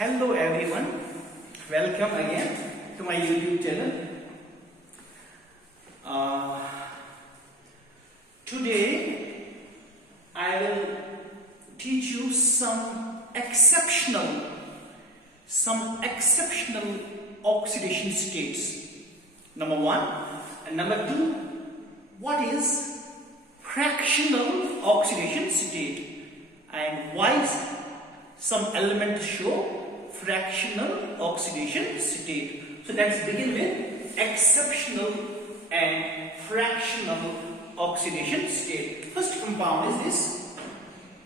Hello everyone, welcome again to my YouTube channel. Today I will teach you some exceptional oxidation states. Number one, and number two, what is fractional oxidation state and why some elements show fractional oxidation state. So let's begin with exceptional and fractional oxidation state. First compound is this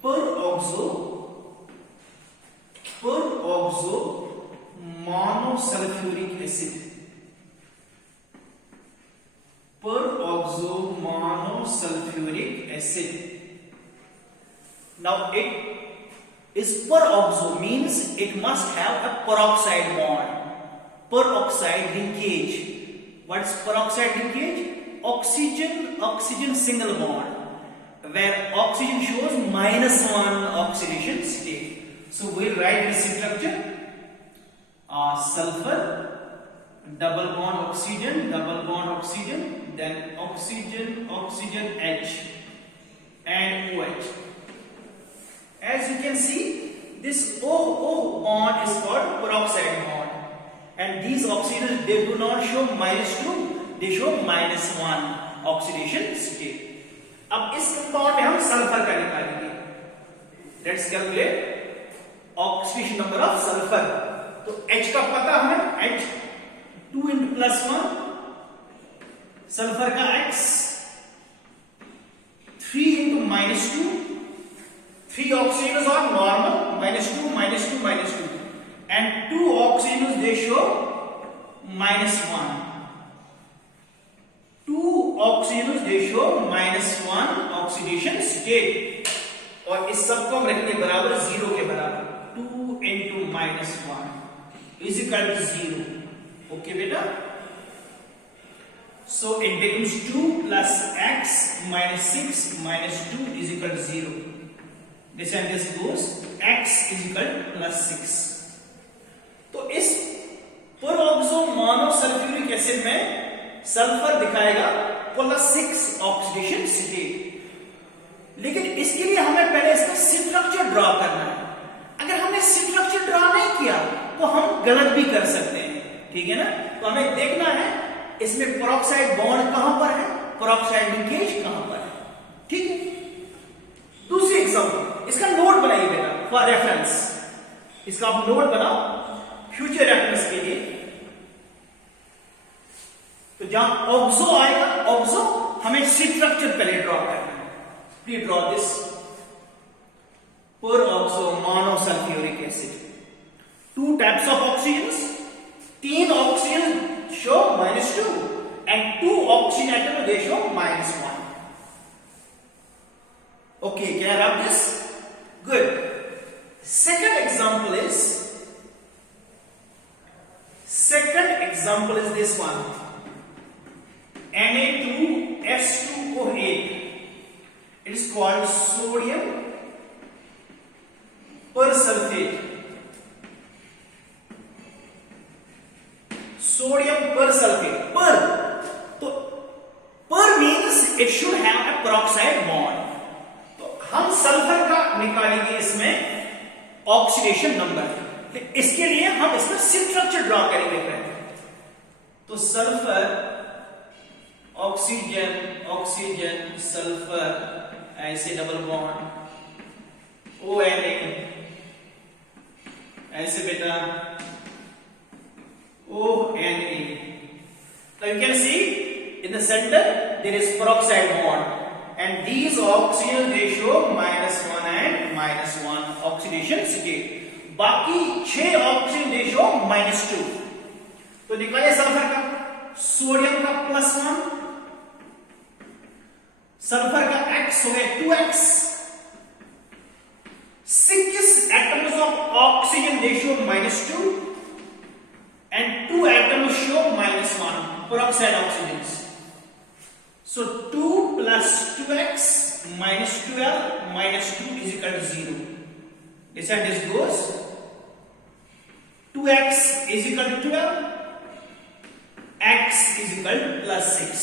peroxo monosulfuric acid. Peroxo monosulfuric acid. Now it is peroxo means it must have a peroxide bond. Peroxide linkage. What is peroxide linkage? Oxygen single bond, where oxygen shows -1 oxidation state. So we'll write the structure. Sulfur, double bond oxygen, then oxygen H and OH. As you can see, this OO bond is called peroxide bond, and these oxygens, they do not show -2, they show -1 oxidation state. अब इस compound में हम sulphur का निकालेंगे. Let's calculate oxidation number of sulphur. तो H का पता हमें, H 2 into +1, सल्फर का X 3 into -2. 3 oxygens are normal, -2, and 2 oxygens they show -1. 2 oxygens they show -1 oxidation state, और इस सब को हम रखेंगे बराबर 0 के बराबर. 2 into -1 is equal to 0. Okay बेटा. So it becomes 2 plus x minus 6 minus 2 is equal to 0. This and this goes, x is equal to +6. तो इस peroxo monosulfuric acid में सल्फर दिखाएगा +6 ऑक्सीडेशन स्टेट. लेकिन इसके लिए हमें पहले इसका स्ट्रक्चर ड्रॉ करना है. अगर हमने स्ट्रक्चर ड्रॉ नहीं किया तो हम गलत भी कर सकते हैं. ठीक है ना. तो हमें देखना है इसमें पेरोक्साइड बॉन्ड कहां पर है, पेरोक्साइड लिंकेज कहां पर है. ठीक है. दूसरी एग्जांपल, इसका नोट बनाइए बेटा फॉर रेफरेंस. इसका आप नोट बनाओ फ्यूचर रेफरेंस के लिए. तो जहां ऑक्सो आएगा, ऑक्सो हमें स्ट्रक्चर पहले ड्रॉ करना है. Please draw this peroxo monosulfuric acid. 2 types of oxygens. 3 oxygens show -2 and 2 oxygen atoms they show -1. Okay, can I rub this? Good. Second example is this one. Na2S2O8. It is called sodium persulfate. Sodium persulfate. तो per means it should have a peroxide bond. तो हम sulphur का निकालेंगे इसमें oxidation number. इसके लिए हम इसका स्ट्रक्चर ड्रॉ करेंगे पहले. तो सल्फर, ऑक्सीजन सल्फर, ऐसे डबल बॉन्ड ONA, ऐसे बेटा ONA. So you can see in the center there is peroxide bond, and these oxygens they show -1 and -1 oxidation state. बाकी 6 ऑक्सीजन they show -2. तो निकालिए sulphur का. सोडियम का +1, sulphur का X हो गया 2x. 6 atoms of oxygen they show -2 and 2 atoms show -1 peroxide oxygens. So 2 plus 2x minus 12 minus 2 is equal to 0. This and this goes. 2x is equal to 12, x is equal to plus 6.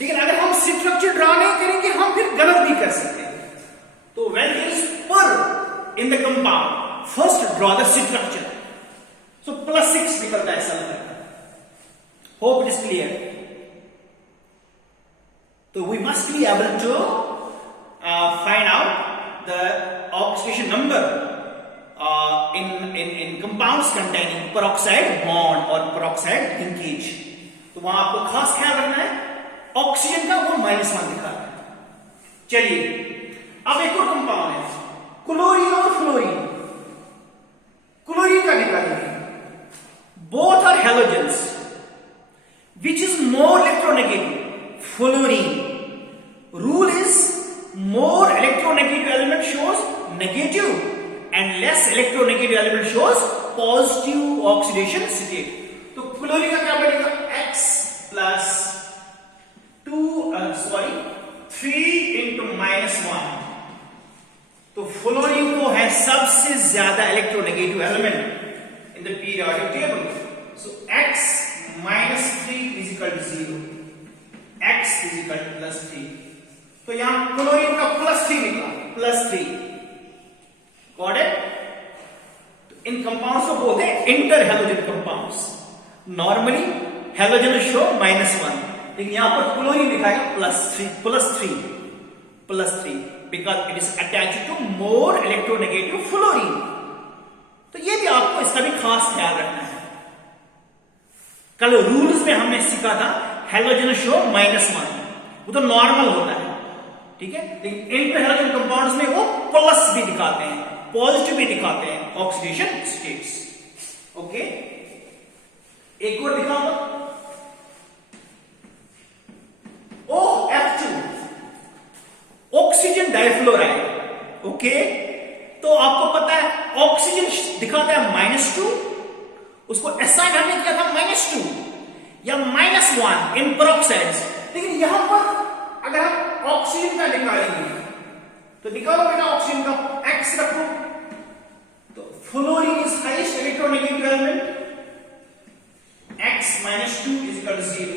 लेकिन अगर हम structure draw नहीं करेंगे हम फिर गलत भी कर सकते हैं. तो when there is per in the compound, first draw the structure. So plus 6 निकलता है ऐसा लगता है. Hope it is clear. So we must be able to find out the oxidation number in compounds containing peroxide bond or peroxide linkage. तो वहां आपको खास ख्याल रखना है ऑक्सीजन का वो -1 दिखा रहा है. चलिए अब एक और कंपाउंड है क्लोरीन और फ्लोरीन. क्लोरीन का निकालेंगे. Both are halogens. Which is more electronegative? Fluorine. Rule is more electronegative element shows negative and less electronegative element shows positive oxidation state. तो क्लोरीन का क्या बनेगा? x plus 3 into -1. तो fluorine को है सबसे ज्यादा electronegative element in the periodic table. So x minus 3 is equal to 0. x is equal to plus 3. तो यहां क्लोरीन का +3 निकला. +3. Got it? इन कंपाउंड्स को बोलते हैं inter halogen compounds. Normally halogen show -1, लेकिन यहां पर क्लोरीन लिखाएगा +3 because it is attached to more electronegative fluorine. तो ये भी आपको इसका भी खास ख्याल रखना है. कल रूल्स में हमने सीखा था हैलोजन शो -1, वो तो नॉर्मल होता है, ठीक है. लेकिन इंटर हैलोजन कंपाउंड्स में वो प्लस भी दिखाते हैं, पॉजिटिव भी दिखाते हैं ऑक्सीडेशन स्टेट्स. ओके, एक और दिखाऊंगा. OF2 oxygen difluoride. ओके, तो आपको पता है ऑक्सीजन दिखाता है -2, उसको असाइन हमने किया था -2 या -1 इन पेरोक्साइड्स. लेकिन यहां पर अगर हम ऑक्सीजन का निकालेंगे तो निकालो बेटा ऑक्सीजन का. x रखो. तो fluorine is highest electronegative element. x -2 is equal to 0.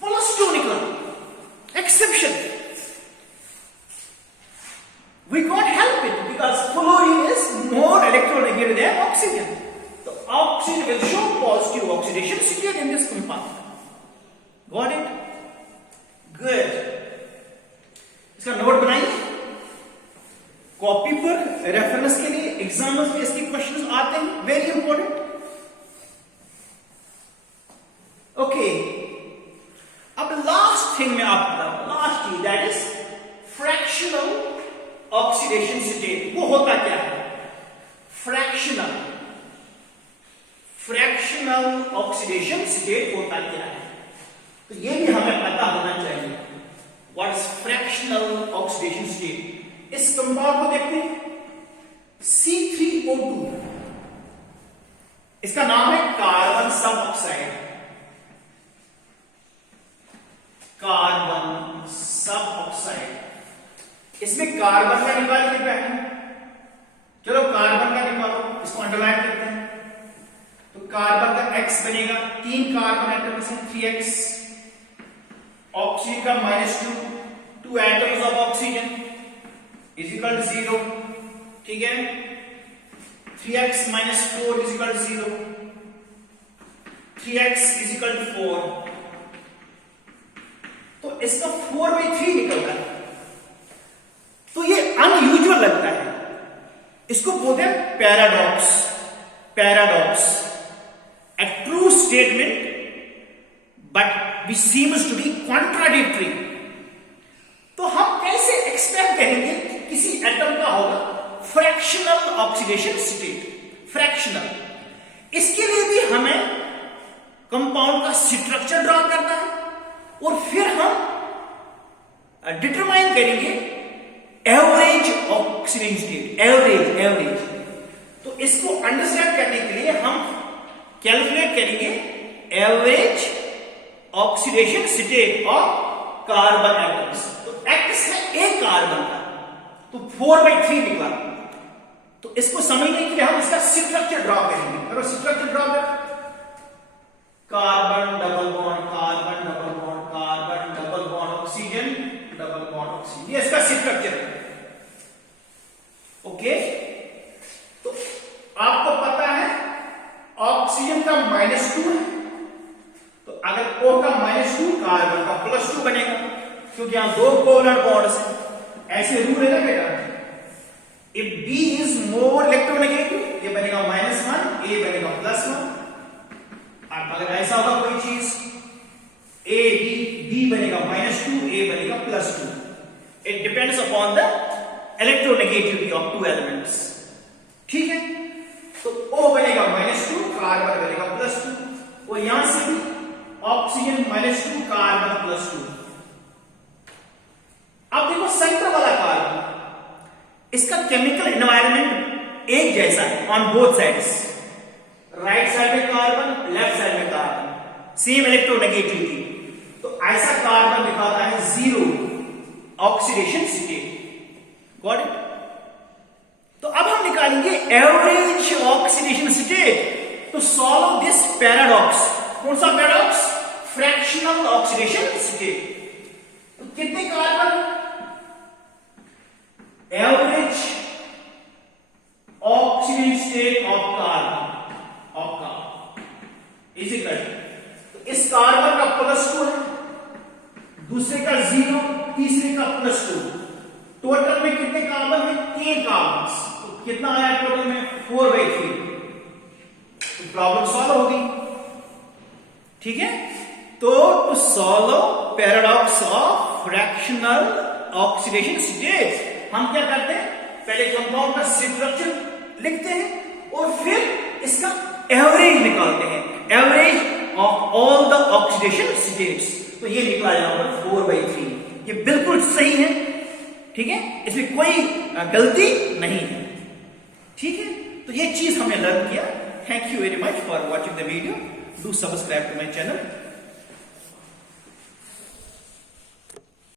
+2 निकला. Exception. We can't help it because fluorine is more electronegative than oxygen. So oxygen will show positive oxidation state in this compound. Got it? Good. इसका note बनाइए. Copy पर reference के लिए exams में इसके questions आते हैं. Very important. ओके, अब लास्ट थिंग मैं आपको बताऊंगा. Last thing that is fractional oxidation state. वो होता क्या है? फ्रैक्शनल ऑक्सीडेशन स्टेट होता क्या है? तो ये भी हमें पता होना चाहिए. What is fractional oxidation state? इस कंपाउंड को देखते हैं C3O2. इसका नाम है कार्बन सब ऑक्साइड. कार्बन सब ऑक्साइड. इसमें कार्बन का निकालिए पहले. चलो कार्बन का निकालो, इसको अंडरलाइन करते हैं. तो कार्बन का x बनेगा 3 कार्बन एटम से 3x. ऑक्सीजन का -2 atoms of oxygen is equal to 0. ठीक है. 3x - 4 is equal to 0. 3x is equal to 4. तो इसका 4/3 निकलता है. तो ये अनयूजुअल लगता है. इसको बोलते हैं paradox. A true statement but which seems to be contradictory. तो हम कैसे एक्सपेक्ट करेंगे कि किसी एटम का होगा फ्रैक्शनल ऑक्सीडेशन स्टेट? फ्रैक्शनल. इसके लिए भी हमें कंपाउंड का स्ट्रक्चर ड्रॉ करना है और फिर हम डिटरमाइन करेंगे एवरेज ऑक्सीडेशन स्टेट. एवरेज. तो इसको अंडरस्टैंड करने के लिए हम कैलकुलेट करेंगे average oxidation state of carbon atoms. तो x है एक कार्बन का, तो 4/3 निकला. तो इसको समझने के लिए हम इसका स्ट्रक्चर ड्रॉ करेंगे। करो स्ट्रक्चर ड्रॉ कर। Carbon double bond, carbon double bond, carbon double bond, oxygen double bond, oxygen. ये इसका स्ट्रक्चर है। ओके, तो आपको पता है ऑक्सीजन का -2 है, तो अगर O का -2 कार्बन का +2 बनेगा, क्योंकि यहां 2 कोवलेंट बॉन्ड्स हैं। ऐसे रूल है ना बेटा, if B is more electronegative, ये बनेगा -1, A बनेगा +1। अगर ऐसा होगा कोई चीज A B बनेगा -2, A बनेगा +2। It depends upon the electronegativity of 2 elements. ठीक है, तो O बनेगा -2, कार्बन बनेगा +2, और यहां से भी ऑक्सीजन -2, कार्बन +2। अब देखो सेंटर वाला कार्बन, इसका केमिकल एनवायरनमेंट एक जैसा है on both sides. Right side में कार्बन, लेफ्ट साइड में कार्बन, सेम इलेक्ट्रोनेगेटिविटी। तो ऐसा कार्बन दिखाता है 0 ऑक्सीडेशन स्टेट। Got it? तो अब हम निकालेंगे average oxidation state to solve this paradox. कौन सा पैराडॉक्स? Fractional oxidation state. तो कितने carbon? Average oxidation state of carbon is equal, तो इस कार्बन का +2 है, दूसरे का 0, तीसरे का +2। टोटल में कितने कार्बन है? 3 कार्बन। तो कितना आया टोटल में? 4/3। तो प्रॉब्लम सॉल्व होगी। ठीक है, तो to solve paradox of fractional oxidation state हम क्या करते हैं? पहले कंपाउंड का स्ट्रक्चर लिखते हैं और फिर इसका एवरेज निकालते हैं, average of all the oxidation states. तो ये निकला यहां पर 4/3। ये बिल्कुल सही है। ठीक है, इसमें कोई गलती नहीं है। ठीक है, तो ये चीज हमने लर्न किया। Thank you very much for watching the video. Do subscribe to my channel.